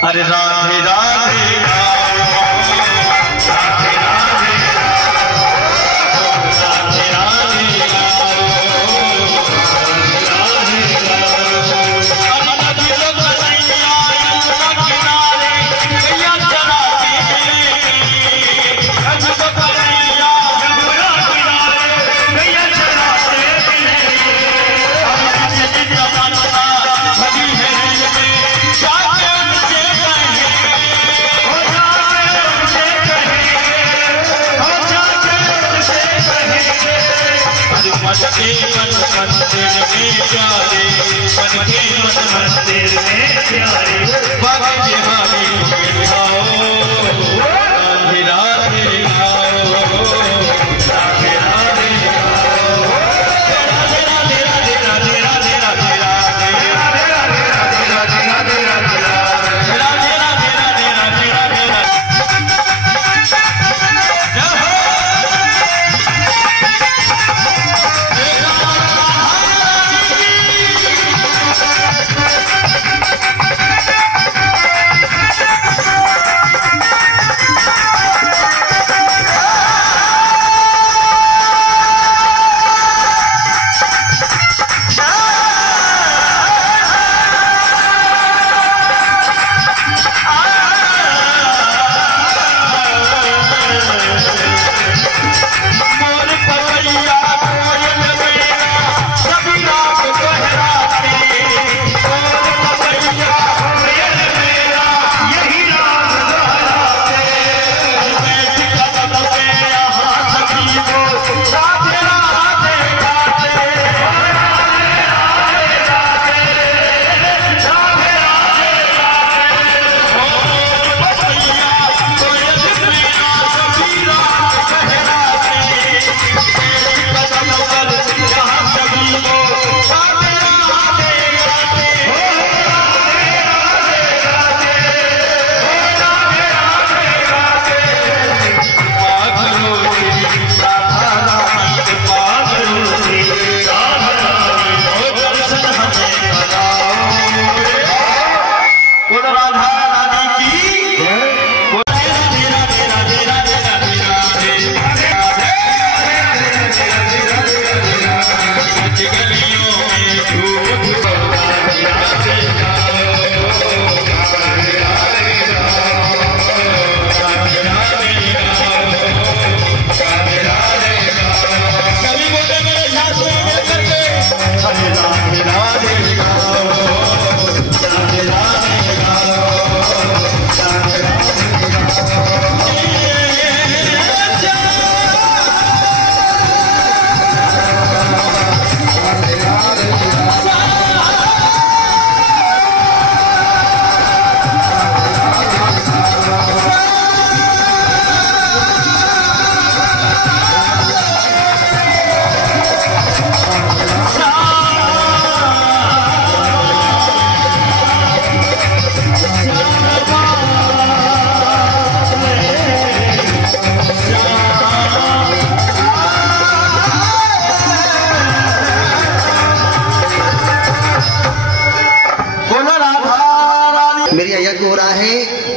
अरे राधे राधे मंदिर में प्यारे बाबा जी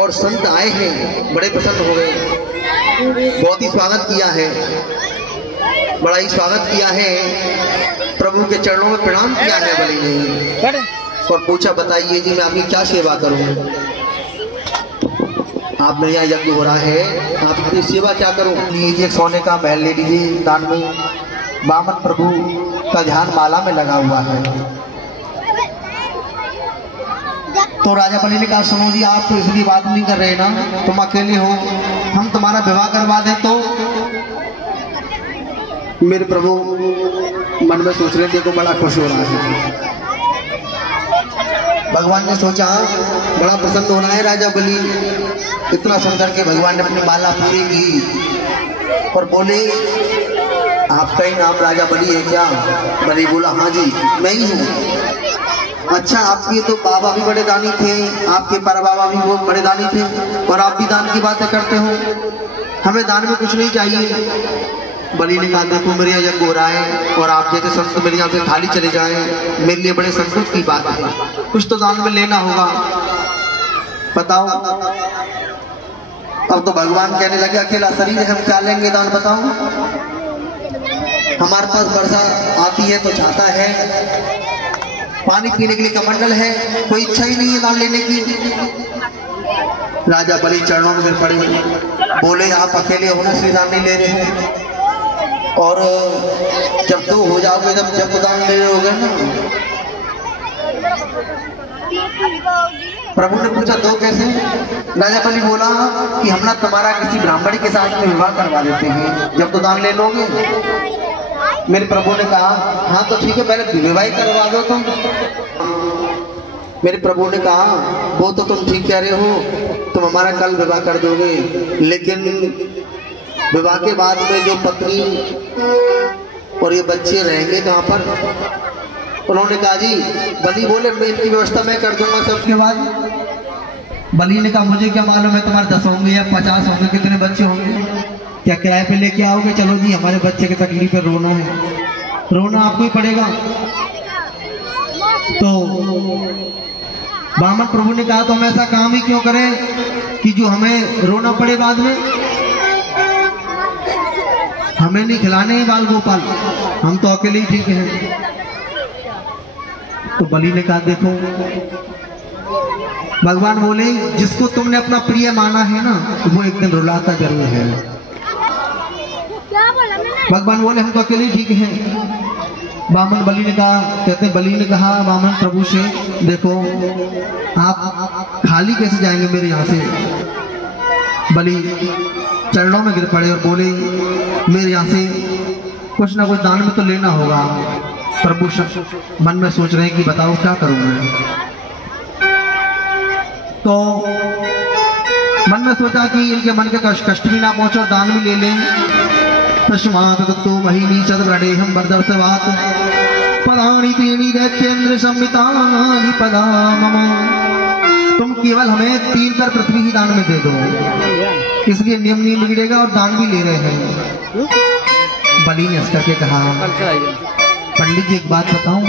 और संत आए हैं, बड़े प्रसन्न हो गए, बहुत ही स्वागत किया है, बड़ा ही स्वागत किया है, प्रभु के चरणों में प्रणाम किया है बलि ने और पूछा बताइए जी मैं आपकी क्या सेवा करूं। आप मेरे यहाँ यज्ञ हो रहा है, आपकी सेवा क्या करूं। लीजिए सोने का महल ले लीजिए दान में, वामन प्रभु का ध्यान माला में लगा हुआ है। तो राजा बलि ने कहा सुनो जी आप तो इसकी बात नहीं कर रहे ना, तुम अकेले हो, हम तुम्हारा विवाह करवा दें तो। मेरे प्रभु मन में सोच रहे थे को बड़ा खुश हो रहा है, भगवान ने सोचा बड़ा प्रसन्न होना है राजा बलि। इतना सुंदर के भगवान ने अपनी माला पूरी की और बोले आपका ही नाम राजा बलि है क्या? बलि बोला हाँ जी मैं ही हूँ। अच्छा आपके तो बाबा भी बड़े दानी थे, आपके परबाबा भी वो बड़े दानी थे और आप भी दान की बातें करते हो, हमें दान में कुछ नहीं चाहिए। बलि ने कहा देखो मेरे यहाँ यज्ञ हो रहा है और आप जैसे संत मेरे यहाँ से खाली चले जाएं मेरे लिए बड़े संकोच की बात है, कुछ तो दान में लेना होगा, बताओ। अब तो भगवान कहने लगे अकेला शरीर है हम क्या लेंगे दान, बताओ। हमारे पास वर्षा आती है तो छाता है, पानी पीने के लिए कमंडल है, कोई इच्छा ही नहीं है दान लेने की। राजा बलि चरणों में गिर पड़े, बोले आप अकेले होने से दान नहीं ले रहे हैं और जब तो हो जाओगे जब तो दान ले रहे होगे ना। प्रभु ने पूछा दो कैसे? राजा बलि बोला कि हम ना तुम्हारा किसी ब्राह्मणी के साथ में विवाह करवा देते हैं जब तो दान ले लोगे। मेरे प्रभु ने कहा हाँ तो ठीक है पहले विवाह ही करवा दो तुम। मेरे प्रभु ने कहा वो तो तुम ठीक कह रहे हो, तुम हमारा कल विवाह कर दोगे, लेकिन विवाह के बाद में जो पत्नी और ये बच्चे रहेंगे कहाँ पर? उन्होंने कहा जी बलि बोले मैं इनकी व्यवस्था मैं कर दूंगा सबके बाद। बलि ने कहा मुझे क्या मालूम है तुम्हारे 10 होंगे या 50 होंगे, कितने बच्चे होंगे, क्या किराए पे लेके आओगे? चलो जी हमारे बच्चे की तकलीफ पे रोना है, रोना आपको ही पड़ेगा। तो ब्राह्मण प्रभु ने कहा तो हम ऐसा काम ही क्यों करें कि जो हमें रोना पड़े बाद में? हमें नहीं खिलाने ही बाल गोपाल, हम तो अकेले ही ठीक हैं। तो बलि ने कहा देखो भगवान बोले जिसको तुमने अपना प्रिय माना है ना वो एक दिन रुलाता जरूर है। भगवान बोले हम तो अकेले ही ठीक हैं। बामन बलि ने कहा, कहते बलि ने कहा बामन प्रभु से देखो आप खाली कैसे जाएंगे मेरे यहाँ से? बलि चरणों में गिर पड़े और बोले मेरे यहाँ से कुछ ना कुछ दान में तो लेना होगा। प्रभु मन में सोच रहे हैं कि बताओ क्या करूं मैं। तो मन में सोचा कि इनके मन के कष्ट भी ना पहुंचो, दान भी ले लें। तस्मात् तत्तो महीनी चतुर्णे हम बर्दर्शवात पदानि त्रीणि दैत्येन्द्र संहितानि पदा मम। तुम केवल हमें 3 पर पृथ्वी ही दान में दे दो, इसलिए नियम नहीं बिगड़ेगा और दान भी ले रहे हैं। बलि ने हंस करके कहा पंडित जी एक बात बताऊं,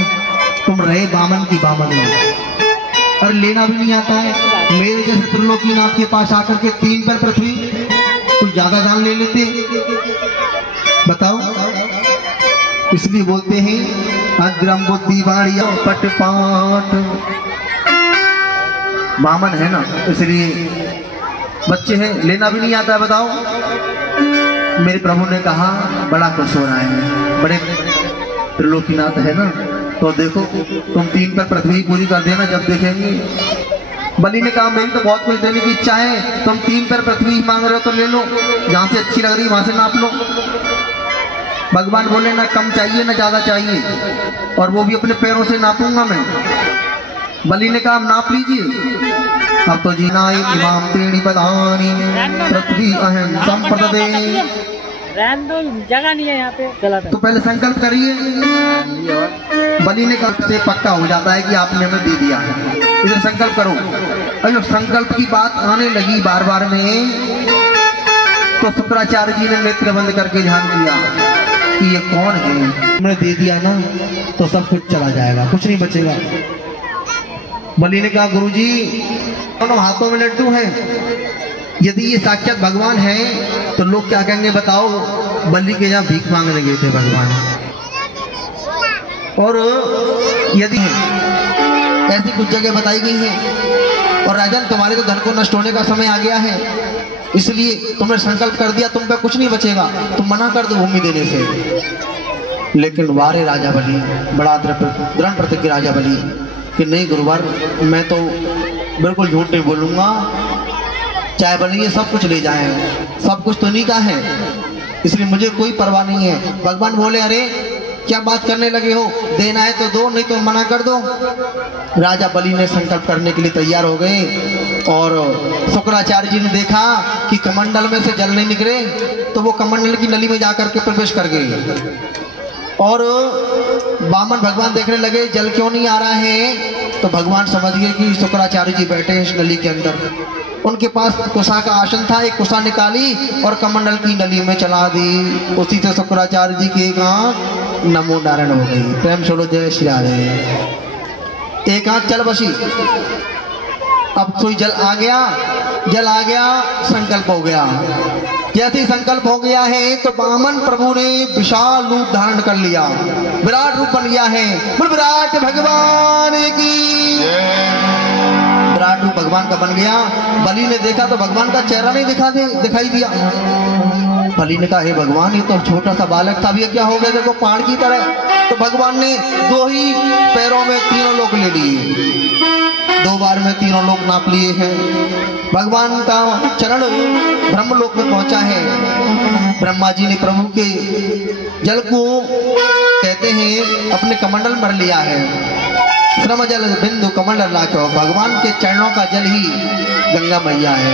तुम रहे बामन की बामन हो और लेना भी नहीं आता है। मेरे जैसे त्रिलोकीनाथ के पास आकर के 3 पर पृथ्वी कुछ ज्यादा दान ले लेते, बताओ। इसलिए बोलते हैं अग्रम बुद्धि बाड़िया पटपाट, बामन है ना इसलिए बच्चे हैं लेना भी नहीं आता है, बताओ। मेरे प्रभु ने कहा बड़ा खुश हो रहा है, बड़े त्रिलोकीनाथ है ना, तो देखो तुम 3 पर पृथ्वी पूरी कर देना जब देखेंगे। बलि ने कहा मेरी तो बहुत कुछ देने की इच्छा है, तुम 3 पर पृथ्वी मांग रहे हो तो ले लो, जहां से अच्छी लग रही वहां से नाप लो। भगवान बोले ना कम चाहिए ना ज्यादा चाहिए, और वो भी अपने पैरों से नापूंगा मैं। बलि ने कहा नाप लीजिए। अब तो जी नाई इमाम त्रीणि पदानि पृथ्वी अहं संप्रददे, जगह नहीं है यहाँ पे, चला तो पहले संकल्प करिए। बलि ने कहा से पक्का हो जाता है कि आपने हमें दे दिया है, इधर संकल्प करो। और जब संकल्प की बात आने लगी बार बार में, तो शुक्राचार्य जी ने नेत्र बंद करके ध्यान किया कि ये कौन है। हमने दे दिया ना तो सब कुछ चला जाएगा, कुछ नहीं बचेगा। बलि ने कहा गुरुजी दोनों हाथों में लड्डू हैं, यदि ये साक्षात भगवान है तो लोग क्या कहेंगे बताओ। बलि के यहाँ भीख मांगने गए थे भगवान, और यदि ऐसी कुछ जगह बताई गई है और राजन तुम्हारे तो धन को नष्ट होने का समय आ गया है, इसलिए तुमने संकल्प कर दिया तुम पे कुछ नहीं बचेगा, तुम मना कर दो भूमि देने से। लेकिन वारे राजा बलि, बड़ा दृढ़ प्रतिज्ञ राजा बलि कि नहीं गुरुवार मैं तो बिल्कुल झूठ नहीं बोलूंगा, चाहे बलि ये सब कुछ ले जाए, सब कुछ तो नहीं का है, इसलिए मुझे कोई परवाह नहीं है। भगवान बोले अरे क्या बात करने लगे हो? देना है तो दो, नहीं तो मना कर दो। राजा बलि ने संकल्प करने के लिए तैयार हो गए और शुक्राचार्य जी ने देखा कि कमंडल में से जल नहीं निकले, तो वो कमंडल की नली में जाकर के प्रवेश कर गए और वामन भगवान देखने लगे जल क्यों नहीं आ रहा है। तो भगवान समझ गए कि शुक्राचार्य जी बैठे हैं इस नली के अंदर। उनके पास कुशा का आसन था, एक कुशा निकाली और कमंडल की नली में चला दी। उसी से शुक्राचार्य जी की एक आंख नमो नारायण हो गई। प्रेम चलो जय श्री राधे। एक आंख चल बसी। अब कोई जल आ गया, संकल्प हो गया। जैसे संकल्प हो गया है तो वामन प्रभु ने विशाल रूप धारण कर लिया, विराट रूप बन गया है। विराट भगवान की विराट रूप भगवान का बन गया। बलि ने देखा तो भगवान का चेहरा नहीं दिखाई दिया। बलि ने कहा हे भगवान, ये तो छोटा सा बालक था, भी क्या हो गया देखो पहाड़ की तरह। तो भगवान ने 2 ही पैरों में 3 लोक ले लिए, 2 बार में 3 लोक नाप लिए हैं। भगवान का चरण ब्रह्मलोक में पहुंचा है। ब्रह्मा जी ने प्रभु के जल को कहते हैं अपने कमंडल भर लिया है। श्रम जल बिंदु कमंडल लाचो, भगवान के चरणों का जल ही गंगा मैया है।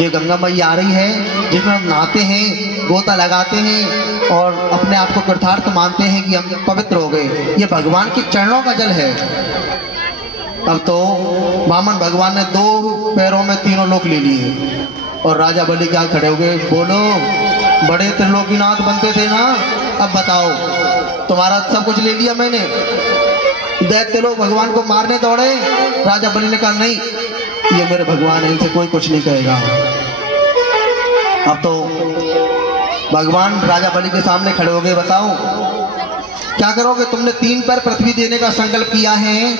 ये गंगा मैया आ रही है जिसमें हम नहाते हैं, गोता लगाते हैं और अपने आप को कृतार्थ मानते हैं कि हम पवित्र हो गए। ये भगवान के चरणों का जल है। अब तो वामन भगवान ने 2 पैरों में 3 लोक ले लिए और राजा बलि क्या खड़े हो गए। बोलो, बड़े त्रिलोकीनाथ बनते थे ना, अब बताओ तुम्हारा सब कुछ ले लिया मैंने। दैत्य लोग भगवान को मारने दौड़े। राजा बलि ने कहा नहीं, ये मेरे भगवान है, इनसे कोई कुछ नहीं कहेगा। अब तो भगवान राजा बलि के सामने खड़े हो गए। बताओ क्या करोगे? तुमने 3 पैर पृथ्वी देने का संकल्प किया है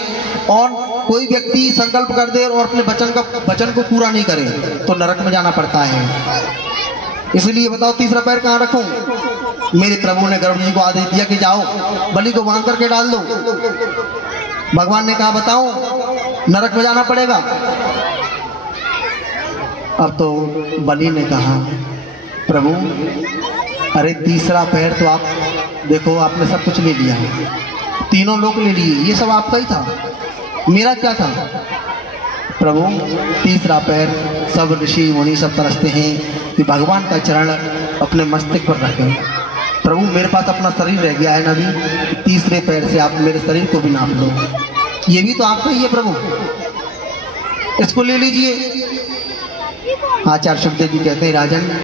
और कोई व्यक्ति संकल्प कर दे और अपने वचन को पूरा नहीं करे तो नरक में जाना पड़ता है। इसलिए बताओ तीसरा पैर कहाँ रखूं? मेरे प्रभु ने गरुड़ जी को आदेश दिया कि जाओ बलि को बांध करके डाल दो। भगवान ने कहा बताओ नरक में जाना पड़ेगा। अब तो बलि ने कहा प्रभु अरे तीसरा पैर तो आप देखो, आपने सब कुछ ले लिया, 3 लोक ले लिए, ये सब आपका ही था, मेरा क्या था? प्रभु तीसरा पैर सब ऋषि मुनि सब तरसते हैं कि भगवान का चरण अपने मस्तक पर रखें। प्रभु मेरे पास अपना शरीर रह गया है ना, भी तीसरे पैर से आप मेरे शरीर को भी नाप लो, ये भी तो आपका ही है प्रभु, इसको ले लीजिए। आचार्य सुखदेव जी कहते हैं राजन